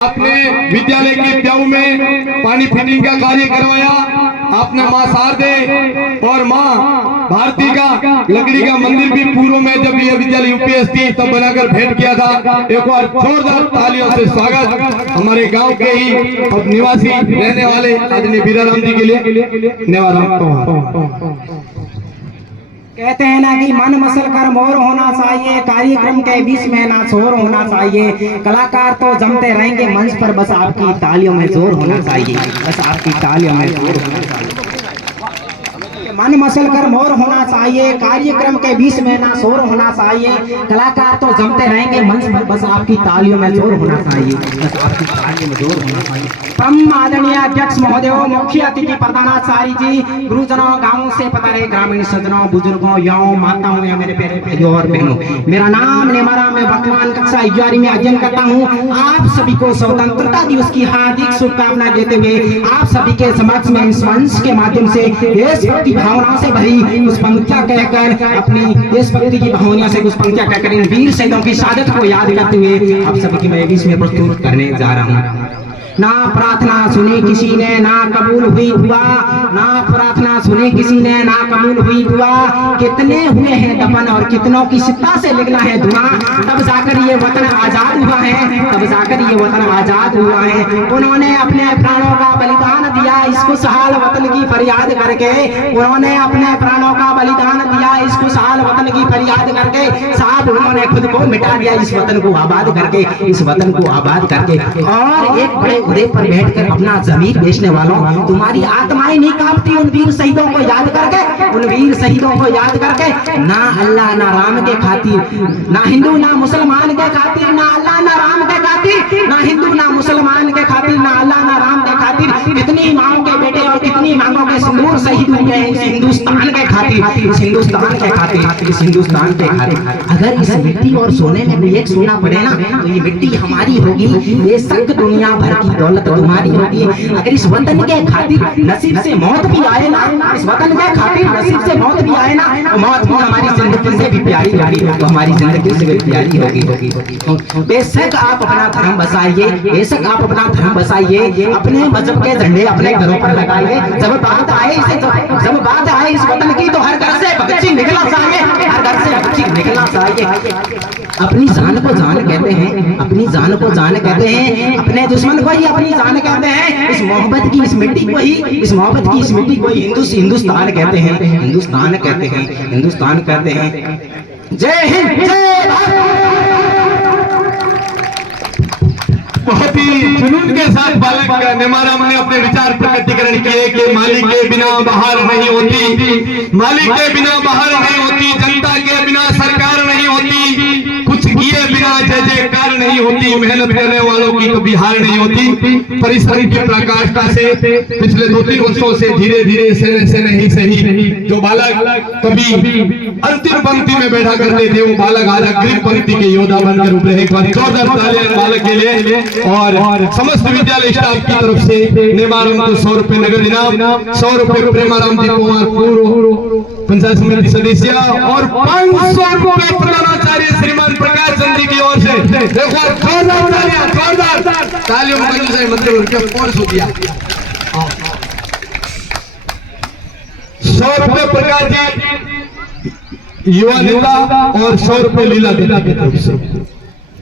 आपने विद्यालय के त्याऊ में पानी फिटिंग का कार्य करवाया। आपने माँ शारदे और माँ भारती का लकड़ी का मंदिर भी पूर्व में जब ये विद्यालय यूपीएस थी तब बनाकर भेंट किया था। एक बार जोरदार तालियों से स्वागत हमारे गांव के ही अब निवासी रहने वाले आदरणीय बीराराम जी के लिए धन्यवाद। कहते हैं ना कि मन मसल कर मोर होना चाहिए, कार्यक्रम के बीच में ना शोर होना चाहिए। कलाकार तो जमते रहेंगे मंच पर, बस आपकी तालियों में जोर होना चाहिए, बस आपकी तालियों में जोर होना चाहिए। मन मसल कर मोर होना चाहिए, कार्यक्रम के बीच में ना शोर होना चाहिए। कलाकार तो जमते रहेंगे मंच पर, बस आपकी तालियों में जोर होना चाहिए, बस आपकी तालियों में जोर होना चाहिए। परम आदरणीय अध्यक्ष महोदय, मुख्य अतिथि प्रधानाचार्य जी, गुरुजनों, गांवों से पधारे ग्रामीण सज्जनों, बुजुर्गों, युवाओं, माताओं या मेरे प्यारे भाइयों और बहनों, मेरा नाम नेमारा, मैं वर्तमान कक्षा 11वीं में अध्ययन करता हूँ। आप सभी को स्वतंत्रता दिवस की हार्दिक शुभकामनाएं देते हुए आप सभी के समक्ष में इस मंच के माध्यम से देशभक्ति भावनाओं से भरी कुछ पंक्तियां कहकर, अपनी देशभक्ति की भावना से कुछ पंक्तियां कहकर इन वीर शहीदों की शहादत को याद करते हुए आप सभी की मैं बीच में प्रस्तुत करने जा रहा हूँ। ना प्रार्थना सुनी किसी ने ना कबूल हुई दुआ, ना प्रार्थना सुनी किसी ने ना कबूल हुई दुआ। कितने हुए हैं दफन और कितनों की सित्ता से निकला है धुआं, तब जाकर ये वतन आजाद हुआ है, तब जाकर ये वतन आजाद हुआ है। उन्होंने अपने प्राणों का बलिदान दिया इस खुशहाल वतन की फरियाद करके, उन्होंने अपने प्राणों का बलिदान दिया इस खुशहाल वतन की फरियाद करके। साहब उन्होंने खुद को मिटा दिया इस वतन को आबाद करके, इस वतन को आबाद करके। और एक बड़े उदय पर बैठकर अपना जमीर बेचने वालों, तुम्हारी आत्माएं नहीं कांपती उन वीर शहीदों को याद करके, उन वीर शहीदों को याद करके। ना अल्लाह ना राम के खातिर, ना हिंदू ना मुसलमान के खातिर, ना अल्लाह ना राम के खातिर, ना हिंदू ना मुसलमान के खातिर, ना अल्लाह ना राम के खातिर। कितनी माओं के बेटे और कितनी मांगों के सिंदूर शहीद हुए हैं इस हिंदुस्तान के खातिर, इस हिंदुस्तान के खातिर, इस हिंदुस्तान के खातिर। अगर इस मिट्टी और सोने में भी एक सोना पड़े ना तो ये मिट्टी हमारी होगी, बेशक दुनिया भर की दौलत तुम्हारी होगी। अगर इस वतन के खातिर नसीब से मौत भी आए ना, इस वतन के खातिर नसीब से मौत भी आए ना, तो मौत भी हमारी जिंदगी से भी प्यारी होगी, तो हमारी जिंदगी से भी प्यारी होगी। बेशक आप अपना धर्म बसाइए, बेशक आप अपना धर्म बसाइए, अपने मजहब के झंडे अपने घरों पर लगाइए। जब बात आए जब बात आए इस वतन की तो हर घर से बच्ची निकलना चाहिए, हर घर से बच्ची निकलना चाहिए। अपनी जान को जान कहते हैं, अपनी जान को जान कहते हैं, अपने दुश्मन को ही अपनी जान कहते हैं। इस मोहब्बत की इस मिट्टी को ही, इस मोहब्बत की इस मिट्टी को ही हिंदुस्तान कहते हैं, हिंदुस्तान कहते हैं, हिंदुस्तान कहते हैं। जय हिंद, जय भारत। बहुत ही जुनून के साथ बालक नेमाराम ने अपने विचार प्रकटीकरण किए कि मालिक के बिना बहार नहीं होती, मालिक के बिना बहार नहीं होती, जनता के बिना सरकार नहीं होती, कुछ किए बिना जय जयकार नहीं होती, मेहनत करने वालों की कभी हार नहीं होती। परिश्रम की प्रकाष्ठा से पिछले 2-3 वर्षों से धीरे धीरे से नहीं सही जो बालक कभी अंतिम पंक्ति में बैठा करते थे वो बालक आज अग्रिम पंक्ति के योद्धा बनकर उभरे हैं। जोरदार तालियां बालक के लिए। और समस्त विद्यालय स्टाफ की तरफ से नेमाराम को 100 रुपए नगद इनाम, 100 रुपए प्रेमाराम जी कुमार पूर्व पंचायत समिति सदस्य और 500 रुपए प्रधानाचार्य श्रीमान प्रकाश चंद जी की ओर से। देखो जोरदार तालियों मंत्री के फोर्स हो गया। 100 रुपए प्रकाश जी युवा नेता और 100 रुपए लीला देता की तरफ से।